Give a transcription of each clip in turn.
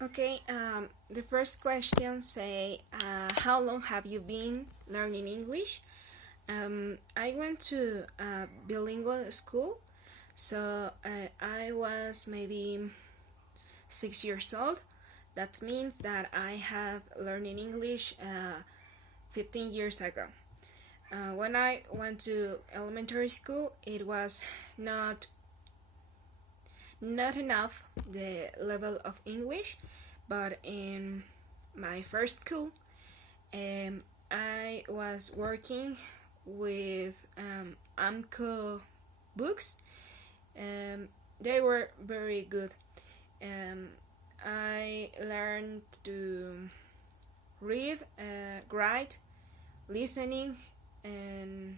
Okay, the first question say, how long have you been learning English? I went to a bilingual school, so I was maybe 6 years old. That means that I have learning English 15 years ago. When I went to elementary school, it was not not enough the level of English, but in my first school, I was working with AMCO books. They were very good. Um, I learned to read, write, listening, and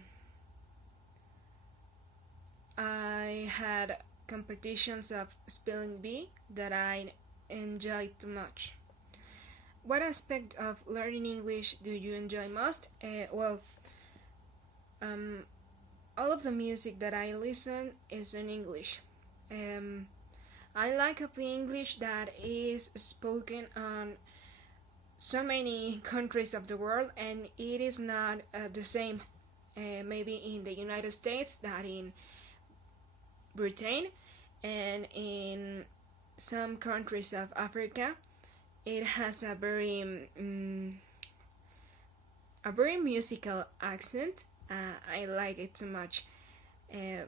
I had competitions of spelling bee that I enjoyed too much. What aspect of learning English do you enjoy most? Um, all of the music that I listen is in English. Um, I like of the English that is spoken on so many countries of the world, and it is not the same. Maybe in the United States that in Britain, and in some countries of Africa, it has a very musical accent. I like it too much. Uh,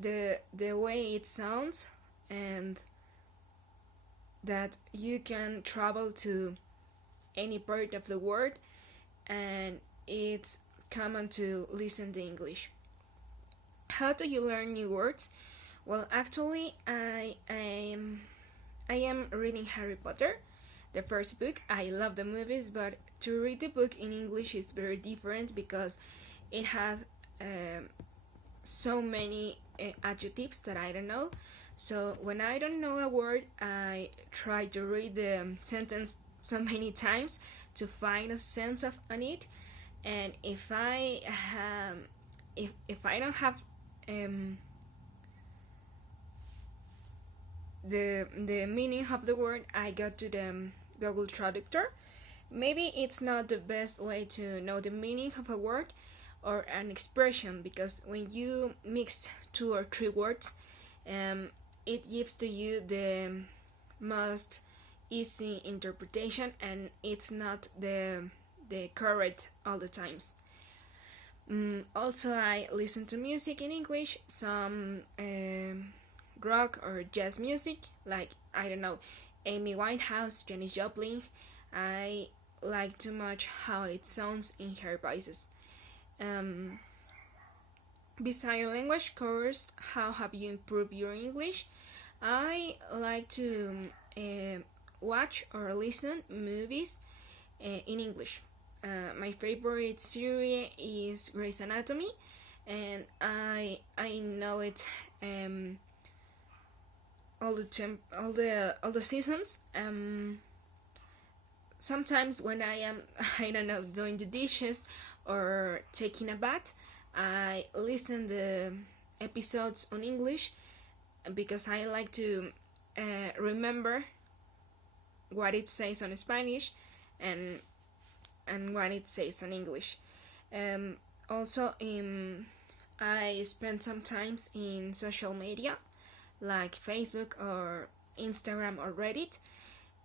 the way it sounds, and that you can travel to any part of the world, and it's common to listen to English. How do you learn new words? Well, actually, I am reading Harry Potter, the first book. I love the movies, but to read the book in English is very different because it has so many adjectives that I don't know. So when I don't know a word, I try to read the sentence so many times to find a sense of on it. And if I don't have um, the meaning of the word, I go to the Google Traductor. Maybe it's not the best way to know the meaning of a word or an expression, because when you mix two or three words, um, it gives to you the most easy interpretation, and it's not the correct all the times. Also, I listen to music in English, some rock or jazz music, like, I don't know, Amy Winehouse, Janis Joplin. I like too much how it sounds in her voices. Um, Beside your language course, how have you improved your English? I like to watch or listen movies in English. My favorite series is Grey's Anatomy, and I know it all the seasons. Sometimes when I am I don't know, doing the dishes or taking a bath, I listen the episodes on English because I like to remember what it says on Spanish, and what it says on English. Um, Also, I spend some times in social media like Facebook or Instagram or Reddit,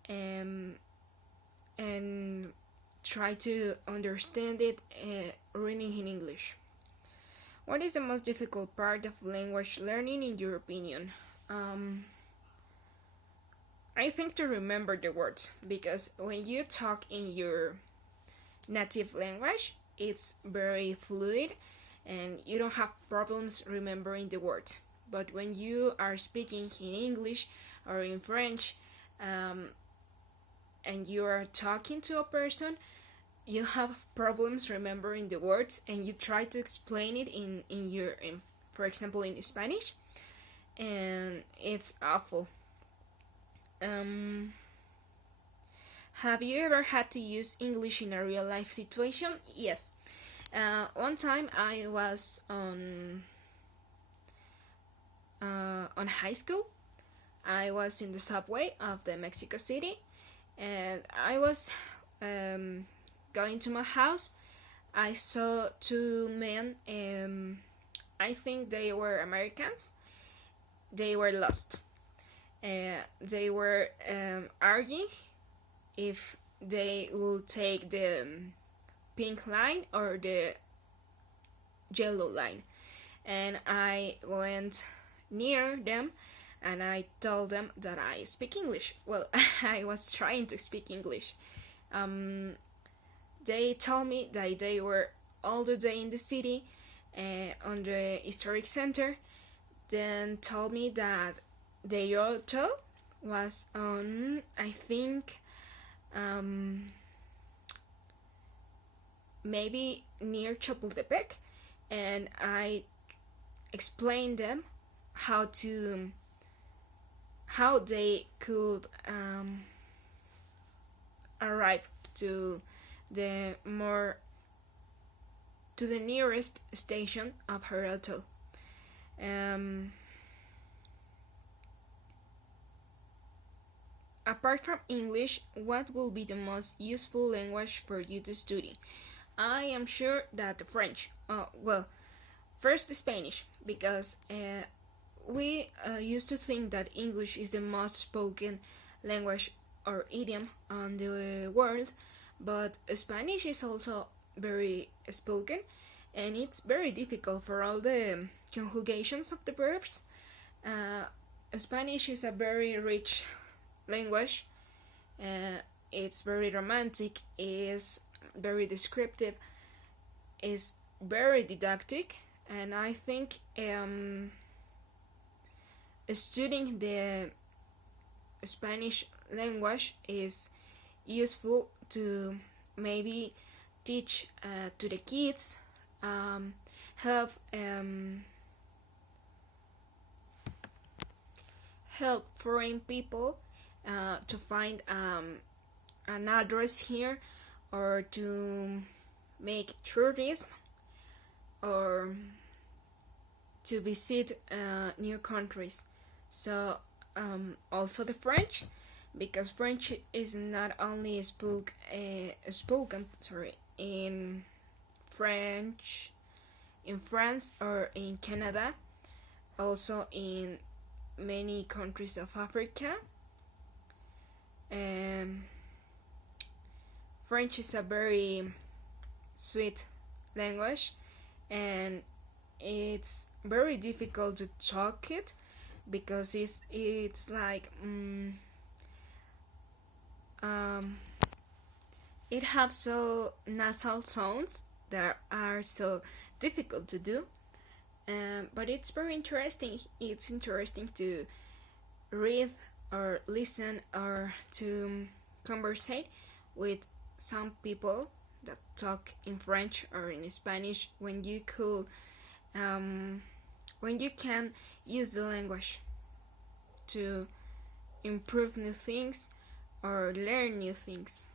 um, and try to understand it reading in English. What is the most difficult part of language learning in your opinion? Um, I think to remember the words, because when you talk in your native language, it's very fluid and you don't have problems remembering the words. But when you are speaking in English or in French, um, and you are talking to a person, you have problems remembering the words, and you try to explain it for example, in Spanish, and it's awful. Um, have you ever had to use English in a real life situation? Yes. One time I was on high school. I was in the subway of the Mexico City, and I was going to my house. I saw two men. I think they were Americans. They were lost. They were arguing if they will take the pink line or the yellow line. And I went near them and I told them that I speak English. Well, I was trying to speak English. They told me that they were all the day in the city, on the historic center. Then told me that the hotel was on, I think, maybe near Chapultepec, and I explained them how they could arrive to the nearest station of her hotel. Apart from English, what will be the most useful language for you to study? I am sure that the French. Well, first Spanish, because we used to think that English is the most spoken language or idiom on the world, but Spanish is also very spoken, and it's very difficult for all the conjugations of the verbs. Spanish is a very rich language. It's very romantic, is very descriptive, is very didactic, and I think studying the Spanish language is useful to maybe teach to the kids, help foreign people to find an address here, or to make tourism, or to visit new countries. So also the French, because French is not only spoken in France or in Canada, also in many countries of Africa. French is a very sweet language, and it's very difficult to talk it, because it's like it has so nasal sounds that are so difficult to do. But it's very interesting. It's interesting to read or listen, or to conversate with some people that talk in French or in Spanish, when you can use the language to improve new things or learn new things.